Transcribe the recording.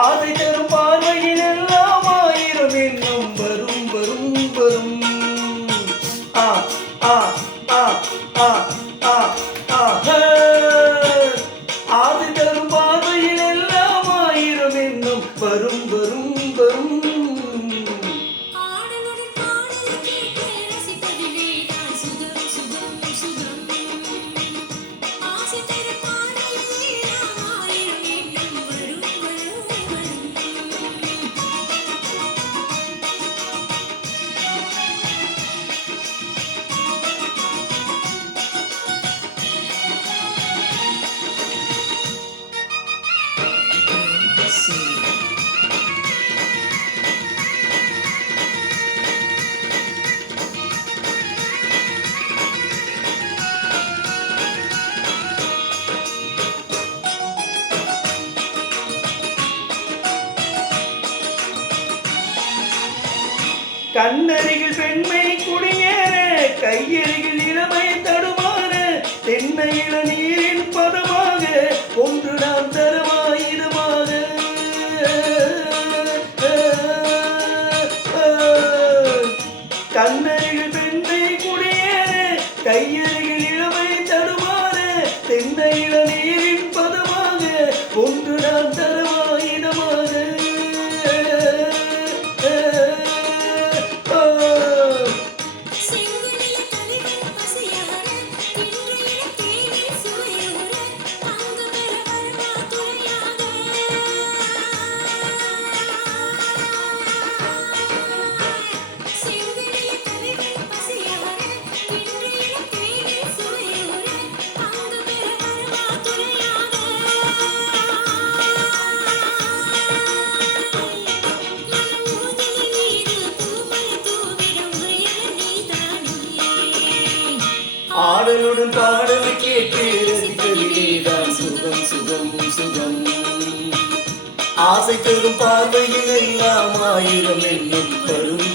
ஆசை தரும் பார்வையில் எல்லாம் ஆயிரம் எண்ணம் வரும் வரும் வரும். ஆ ஆ ஆ ஆ ஆ ஆ ஆசை தரும் பார்வையில் எல்லாம் ஆயிரம் எண்ணம் வரும் வரும் வரும். கண்ணருகில் பெண்மை குடியேற கையருகில் இளமை தடுமாற தென்னையில நீரின் பதமாக ஒன்று நாம் தருவாயிடுமாக. கண்ணருகில் பெண்மை குடியேற கையருகில் இளமை தடுமாற தென்னையில நீரின் பதமாக ஒன்று நாம் தருவாயிடுமாக. ஆடலுடன் பாடலை கேட்டு ரசிப்பதிலேதான் சுகம் சுகம் சுகம். ஆசை தரும் பார்வையில் எல்லாம் ஆயிரம் எண்ணம் வரும்